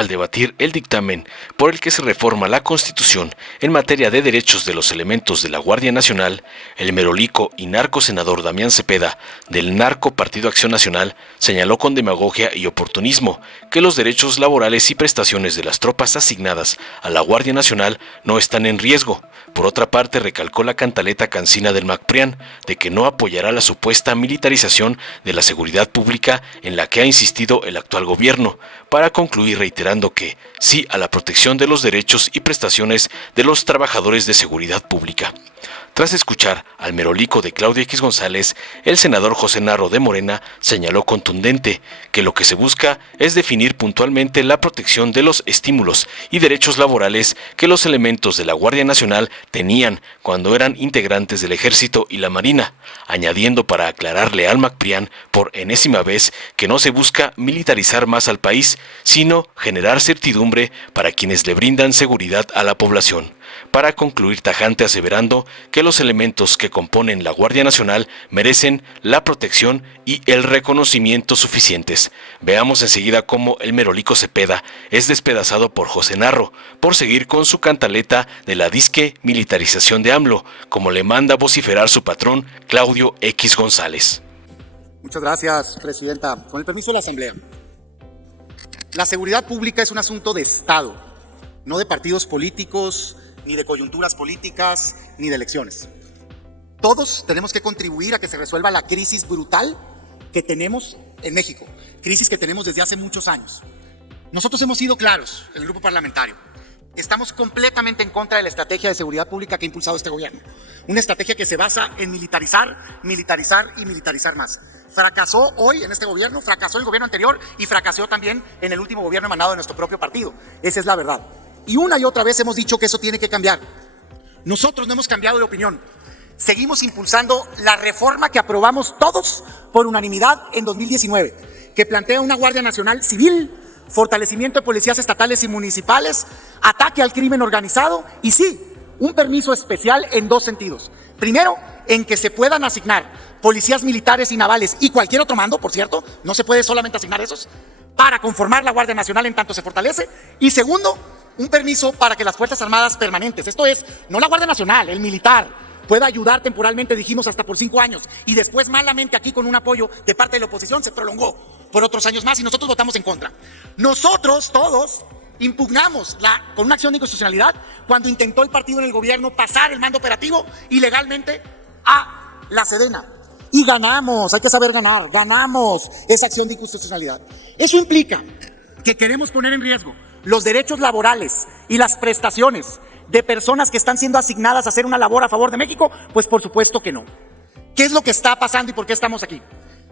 al debatir el dictamen por el que se reforma la Constitución en materia de derechos de los elementos de la Guardia Nacional, el merolico y narcosenador Damián Cepeda, del Narco Partido Acción Nacional, señaló con demagogia y oportunismo que los derechos laborales y prestaciones de las tropas asignadas a la Guardia Nacional no están en riesgo. Por otra parte, recalcó la cantaleta cansina del MacPrián de que no apoyará la supuesta militarización de la seguridad pública en la que ha insistido el actual gobierno, para concluir reiterando que sí a la protección de los derechos y prestaciones de los trabajadores de seguridad pública. Tras escuchar al merolico de Claudio X González, el senador José Narro de Morena señaló contundente que lo que se busca es definir puntualmente la protección de los estímulos y derechos laborales que los elementos de la Guardia Nacional tenían cuando eran integrantes del Ejército y la Marina, añadiendo para aclararle al MacPrián por enésima vez que no se busca militarizar más al país, sino generar certidumbre para quienes le brindan seguridad a la población, para concluir tajante aseverando que los elementos que componen la Guardia Nacional merecen la protección y el reconocimiento suficientes. Veamos enseguida cómo el merolico Cepeda es despedazado por José Narro por seguir con su cantaleta de la disque militarización de AMLO, como le manda vociferar su patrón Claudio X González. Muchas gracias, Presidenta. Con el permiso de la Asamblea. La seguridad pública es un asunto de Estado, no de partidos políticos, ni de coyunturas políticas, ni de elecciones. Todos tenemos que contribuir a que se resuelva la crisis brutal que tenemos en México, crisis que tenemos desde hace muchos años. Nosotros hemos sido claros, el grupo parlamentario. Estamos completamente en contra de la estrategia de seguridad pública que ha impulsado este gobierno. Una estrategia que se basa en militarizar, militarizar y militarizar más. Fracasó hoy en este gobierno, fracasó el gobierno anterior y fracasó también en el último gobierno emanado de nuestro propio partido. Esa es la verdad. Y una y otra vez hemos dicho que eso tiene que cambiar. Nosotros no hemos cambiado de opinión. Seguimos impulsando la reforma que aprobamos todos por unanimidad en 2019, que plantea una Guardia Nacional civil, fortalecimiento de policías estatales y municipales, ataque al crimen organizado y sí, un permiso especial en dos sentidos. Primero, en que se puedan asignar policías militares y navales y cualquier otro mando, por cierto, no se puede solamente asignar esos, para conformar la Guardia Nacional en tanto se fortalece. Y segundo, un permiso para que las Fuerzas Armadas permanentes, esto es, no la Guardia Nacional, el militar, pueda ayudar temporalmente, dijimos hasta por 5 años, y después malamente aquí con un apoyo de parte de la oposición se prolongó por otros años más y nosotros votamos en contra. Nosotros todos impugnamos con una acción de inconstitucionalidad cuando intentó el partido en el gobierno pasar el mando operativo ilegalmente a la Sedena. Y ganamos, hay que saber ganar, ganamos esa acción de inconstitucionalidad. Eso implica que queremos poner en riesgo los derechos laborales y las prestaciones de personas que están siendo asignadas a hacer una labor a favor de México. Pues por supuesto que no. ¿Qué es lo que está pasando y por qué estamos aquí?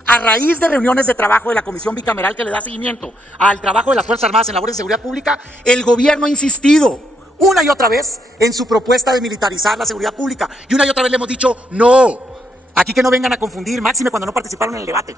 A raíz de reuniones de trabajo de la Comisión Bicameral que le da seguimiento al trabajo de las Fuerzas Armadas en labores de seguridad pública, el gobierno ha insistido una y otra vez en su propuesta de militarizar la seguridad pública. Y una y otra vez le hemos dicho, no, aquí que no vengan a confundir, máxime cuando no participaron en el debate.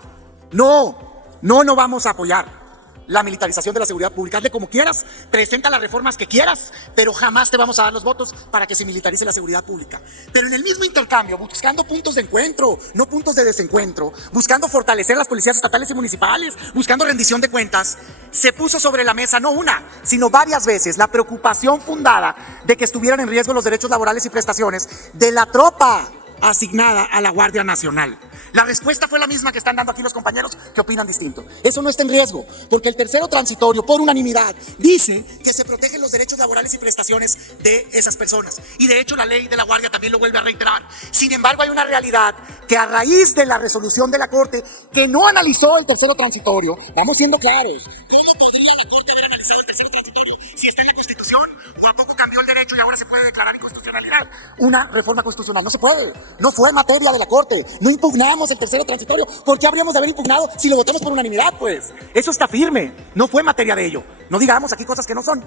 No vamos a apoyar la militarización de la seguridad pública. Hazle como quieras, presenta las reformas que quieras, pero jamás te vamos a dar los votos para que se militarice la seguridad pública. Pero en el mismo intercambio, buscando puntos de encuentro, no puntos de desencuentro, buscando fortalecer las policías estatales y municipales, buscando rendición de cuentas, se puso sobre la mesa no una, sino varias veces la preocupación fundada de que estuvieran en riesgo los derechos laborales y prestaciones de la tropa asignada a la Guardia Nacional. La respuesta fue la misma que están dando aquí los compañeros que opinan distinto. Eso no está en riesgo, porque el tercero transitorio, por unanimidad, dice que se protegen los derechos laborales y prestaciones de esas personas. Y de hecho la ley de la Guardia también lo vuelve a reiterar. Sin embargo, hay una realidad que a raíz de la resolución de la Corte, que no analizó el tercero transitorio, vamos siendo claros. ¿Cómo podría la Corte haber analizado el tercero transitorio si está en la Constitución? ¿O a poco cambió el derecho y ahora se puede declarar inconstitucionalidad una reforma constitucional? No se puede, no fue materia de la Corte, no impugnamos el tercero transitorio. ¿Por qué habríamos de haber impugnado si lo votamos por unanimidad? Pues eso está firme, no fue materia de ello. No digamos aquí cosas que no son.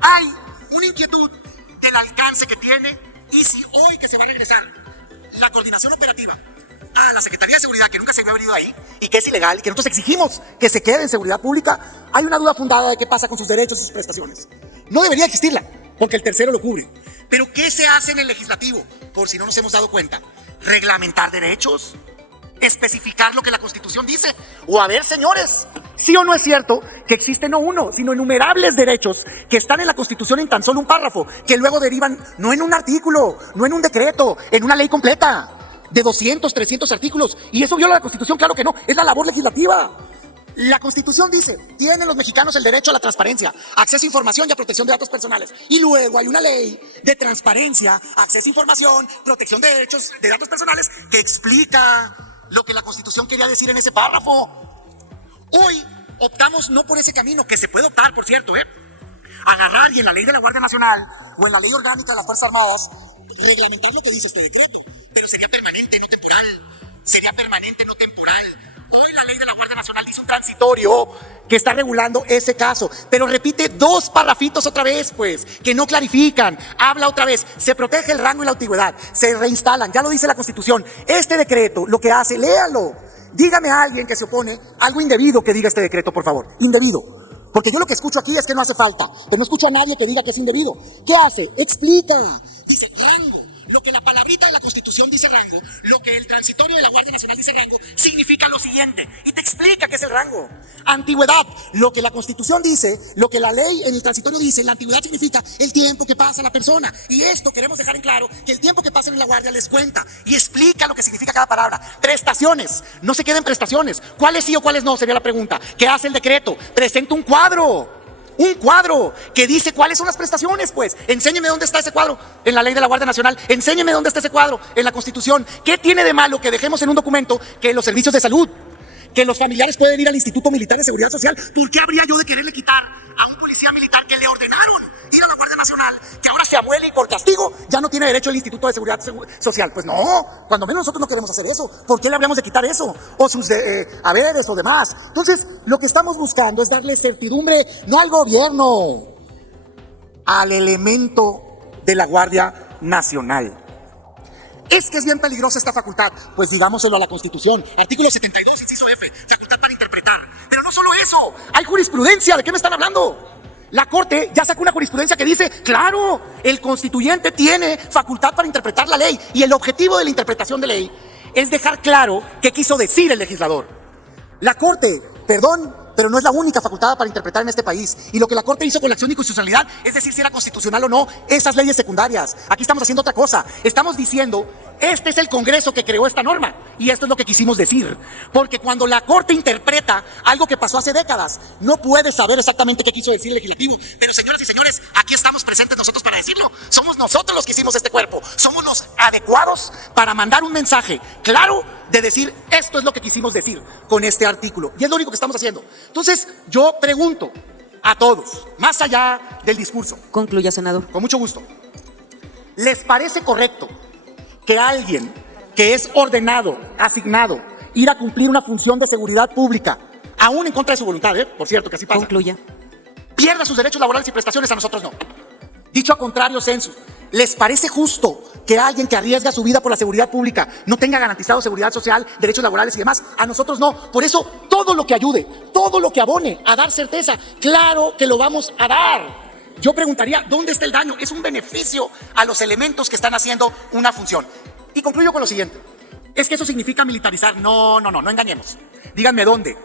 Hay una inquietud del alcance que tiene y si hoy que se va a regresar la coordinación operativa a la Secretaría de Seguridad, que nunca se había venido ahí y que es ilegal y que nosotros exigimos que se quede en seguridad pública, hay una duda fundada de qué pasa con sus derechos y sus prestaciones. No debería existirla, porque el tercero lo cubre. Pero ¿qué se hace en el legislativo? Por si no nos hemos dado cuenta, reglamentar derechos, especificar lo que la Constitución dice. O a ver, señores, ¿sí o no es cierto que existen no uno, sino innumerables derechos que están en la Constitución en tan solo un párrafo, que luego derivan no en un artículo, no en un decreto, en una ley completa de 200, 300 artículos? ¿Y eso viola la Constitución? Claro que no, es la labor legislativa. La Constitución dice, tienen los mexicanos el derecho a la transparencia, acceso a información y a protección de datos personales. Y luego hay una ley de transparencia, acceso a información, protección de derechos de datos personales que explica lo que la Constitución quería decir en ese párrafo. Hoy optamos no por ese camino, que se puede optar, por cierto, agarrar y en la ley de la Guardia Nacional o en la ley orgánica de las Fuerzas Armadas reglamentar lo que dice este decreto, pero sería permanente, no temporal. Sería permanente, no temporal. Hoy la ley de la Guardia Nacional dice un transitorio que está regulando ese caso, pero repite dos parrafitos otra vez, pues, que no clarifican. Habla otra vez, se protege el rango y la antigüedad, se reinstalan, ya lo dice la Constitución. Este decreto lo que hace, léalo. Dígame a alguien que se opone algo indebido que diga este decreto, por favor. Indebido. Porque yo lo que escucho aquí es que no hace falta, pero no escucho a nadie que diga que es indebido. ¿Qué hace? Explica. Dice rango. Lo que la palabrita de la Constitución dice rango, lo que el transitorio de la Guardia Nacional dice rango, significa lo siguiente. Y te explica qué es el rango. Antigüedad. Lo que la Constitución dice, lo que la ley en el transitorio dice, la antigüedad significa el tiempo que pasa la persona. Y esto queremos dejar en claro, que el tiempo que pasan en la Guardia les cuenta y explica lo que significa cada palabra. Prestaciones. No se queden prestaciones. ¿Cuáles sí o cuáles no? Sería la pregunta. ¿Qué hace el decreto? Presenta un cuadro. Un cuadro que dice cuáles son las prestaciones, pues. Enséñeme dónde está ese cuadro en la ley de la Guardia Nacional. Enséñeme dónde está ese cuadro en la Constitución. ¿Qué tiene de malo que dejemos en un documento que los servicios de salud, que los familiares pueden ir al Instituto Militar de Seguridad Social? ¿Por qué habría yo de quererle quitar a un policía militar que le ordenaron ir a la Guardia Nacional, que ahora se amuele y por castigo ya no tiene derecho al Instituto de Seguridad Social? Pues no, cuando menos nosotros no queremos hacer eso. ¿Por qué le habríamos de quitar eso? O sus haberes o demás. Entonces, lo que estamos buscando es darle certidumbre, no al gobierno, al elemento de la Guardia Nacional. Es que es bien peligrosa esta facultad. Pues digámoselo a la Constitución. Artículo 72, inciso F, facultad para interpretar. Pero no solo eso, hay jurisprudencia. ¿De qué me están hablando? La Corte ya sacó una jurisprudencia que dice, claro, el constituyente tiene facultad para interpretar la ley, y el objetivo de la interpretación de ley es dejar claro qué quiso decir el legislador. La Corte, perdón, pero no es la única facultad para interpretar en este país. Y lo que la Corte hizo con la acción de inconstitucionalidad es decir si era constitucional o no esas leyes secundarias. Aquí estamos haciendo otra cosa. Estamos diciendo, este es el Congreso que creó esta norma, y esto es lo que quisimos decir. Porque cuando la Corte interpreta algo que pasó hace décadas, no puede saber exactamente qué quiso decir el legislativo. Pero señoras y señores, aquí estamos presentes nosotros para decirlo. Somos nosotros los que hicimos este cuerpo. Somos los adecuados para mandar un mensaje claro de decir, esto es lo que quisimos decir con este artículo. Y es lo único que estamos haciendo. Entonces, yo pregunto a todos, más allá del discurso. Concluya, senador. Con mucho gusto. ¿Les parece correcto que alguien que es ordenado, asignado, ir a cumplir una función de seguridad pública, aún en contra de su voluntad, por cierto, que así pasa, Concluya. pierda sus derechos laborales y prestaciones? A nosotros no. Dicho a contrario sensu, ¿les parece justo que alguien que arriesga su vida por la seguridad pública no tenga garantizado seguridad social, derechos laborales y demás? A nosotros no. Por eso, todo lo que ayude, todo lo que abone a dar certeza, claro que lo vamos a dar. Yo preguntaría, ¿dónde está el daño? Es un beneficio a los elementos que están haciendo una función. Y concluyo con lo siguiente. ¿Es que eso significa militarizar? No engañemos. Díganme dónde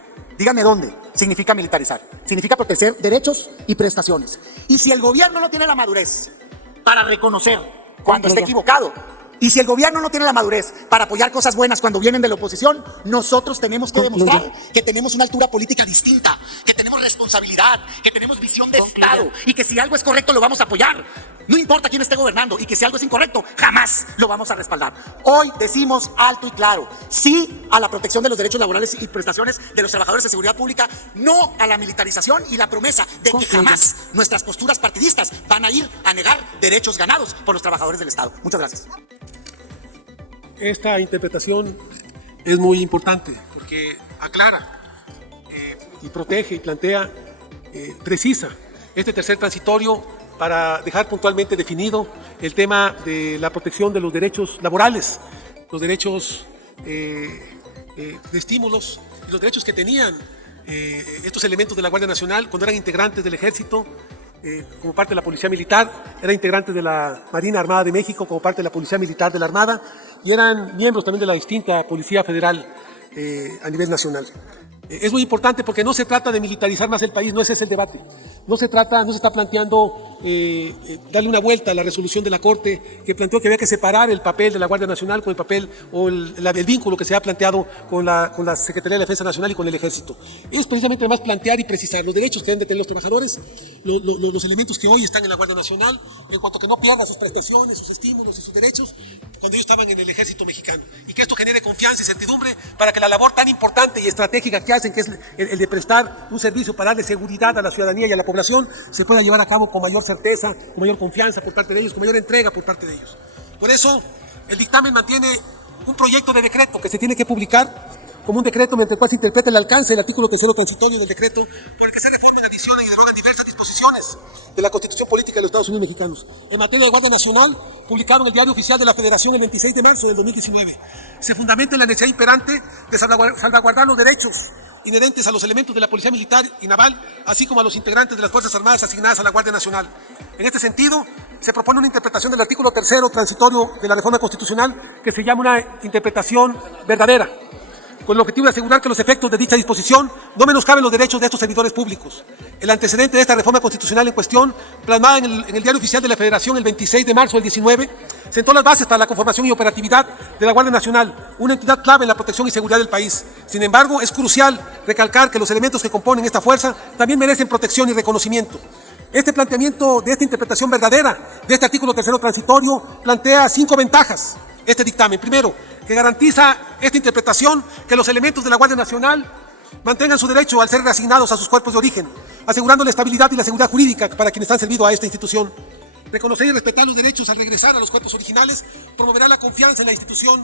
significa militarizar. Significa proteger derechos y prestaciones. Y si el gobierno no tiene la madurez para reconocer cuando esté equivocado, y si el gobierno no tiene la madurez para apoyar cosas buenas cuando vienen de la oposición, nosotros tenemos que demostrar que tenemos una altura política distinta, que tenemos responsabilidad, que tenemos visión de Estado, y que si algo es correcto lo vamos a apoyar. No importa quién esté gobernando, y que si algo es incorrecto, jamás lo vamos a respaldar. Hoy decimos alto y claro, sí a la protección de los derechos laborales y prestaciones de los trabajadores de seguridad pública, no a la militarización y la promesa de que jamás nuestras posturas partidistas van a ir a negar derechos ganados por los trabajadores del Estado. Muchas gracias. Esta interpretación es muy importante porque aclara y protege y plantea, precisa este tercer transitorio para dejar puntualmente definido el tema de la protección de los derechos laborales, los derechos de estímulos y los derechos que tenían estos elementos de la Guardia Nacional cuando eran integrantes del Ejército, como parte de la Policía Militar, eran integrantes de la Marina Armada de México como parte de la Policía Militar de la Armada, y eran miembros también de la distinta Policía Federal a nivel nacional. Es muy importante porque no se trata de militarizar más el país, no ese es el debate. No se está planteando darle una vuelta a la resolución de la Corte que planteó que había que separar el papel de la Guardia Nacional con el papel o el vínculo que se ha planteado con la Secretaría de Defensa Nacional y con el Ejército. Es precisamente además plantear y precisar los derechos que deben de tener los trabajadores, los elementos que hoy están en la Guardia Nacional, en cuanto que no pierdan sus prestaciones, sus estímulos y sus derechos cuando ellos estaban en el Ejército mexicano. Y que esto genere confianza y certidumbre para que la labor tan importante y estratégica que hacen, que es el de prestar un servicio para darle seguridad a la ciudadanía y a la población, se pueda llevar a cabo con mayor certeza, con mayor confianza por parte de ellos, con mayor entrega por parte de ellos. Por eso, el dictamen mantiene un proyecto de decreto que se tiene que publicar como un decreto mediante el cual se interpreta el alcance del artículo 3º transitorio del decreto, por el que se reforman, adicionan y derogan diversas disposiciones de la Constitución Política de los Estados Unidos Mexicanos. En materia de Guardia Nacional, publicado en el Diario Oficial de la Federación el 26 de marzo del 2019. Se fundamenta en la necesidad imperante de salvaguardar los derechos inherentes a los elementos de la Policía Militar y Naval, así como a los integrantes de las Fuerzas Armadas asignadas a la Guardia Nacional. En este sentido, se propone una interpretación del artículo 3º transitorio de la reforma constitucional que se llama una interpretación verdadera, con el objetivo de asegurar que los efectos de dicha disposición no menoscaben los derechos de estos servidores públicos. El antecedente de esta reforma constitucional en cuestión, plasmada en el Diario Oficial de la Federación el 26 de marzo del 19, sentó las bases para la conformación y operatividad de la Guardia Nacional, una entidad clave en la protección y seguridad del país. Sin embargo, es crucial recalcar que los elementos que componen esta fuerza también merecen protección y reconocimiento. Este planteamiento de esta interpretación verdadera de este artículo 3º transitorio plantea 5 ventajas. Este dictamen, primero, que garantiza esta interpretación que los elementos de la Guardia Nacional mantengan su derecho al ser reasignados a sus cuerpos de origen, asegurando la estabilidad y la seguridad jurídica para quienes han servido a esta institución. Reconocer y respetar los derechos al regresar a los cuerpos originales promoverá la confianza en la institución,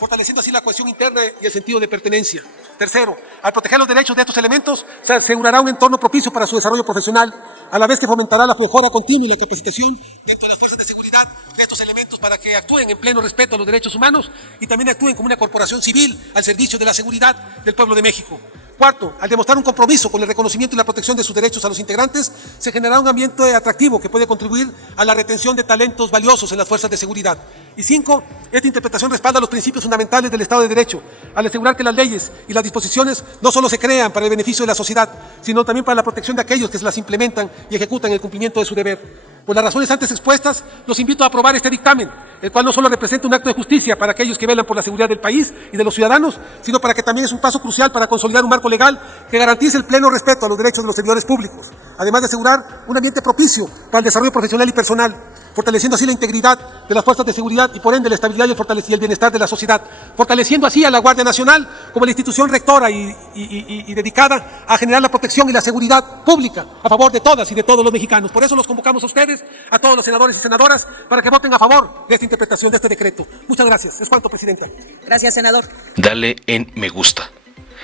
fortaleciendo así la cohesión interna y el sentido de pertenencia. Tercero, al proteger los derechos de estos elementos, se asegurará un entorno propicio para su desarrollo profesional, a la vez que fomentará la mejora continua y la capacitación dentro de las fuerzas de seguridad de estos elementos para que actúen en pleno respeto a los derechos humanos y también actúen como una corporación civil al servicio de la seguridad del pueblo de México. Cuarto, al demostrar un compromiso con el reconocimiento y la protección de sus derechos a los integrantes, se generará un ambiente atractivo que puede contribuir a la retención de talentos valiosos en las fuerzas de seguridad. Y 5, esta interpretación respalda los principios fundamentales del Estado de Derecho, al asegurar que las leyes y las disposiciones no solo se crean para el beneficio de la sociedad, sino también para la protección de aquellos que se las implementan y ejecutan el cumplimiento de su deber. Por las razones antes expuestas, los invito a aprobar este dictamen, el cual no solo representa un acto de justicia para aquellos que velan por la seguridad del país y de los ciudadanos, sino para que también es un paso crucial para consolidar un marco legal que garantice el pleno respeto a los derechos de los servidores públicos, además de asegurar un ambiente propicio para el desarrollo profesional y personal, fortaleciendo así la integridad de las fuerzas de seguridad y por ende la estabilidad y el bienestar de la sociedad, fortaleciendo así a la Guardia Nacional como la institución rectora y dedicada a generar la protección y la seguridad pública a favor de todas y de todos los mexicanos. Por eso los convocamos a ustedes, a todos los senadores y senadoras, para que voten a favor de esta interpretación de este decreto. Muchas gracias. Es cuanto, Presidenta. Gracias, senador. Dale en me gusta,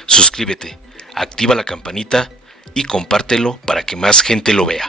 suscríbete, activa la campanita y compártelo para que más gente lo vea.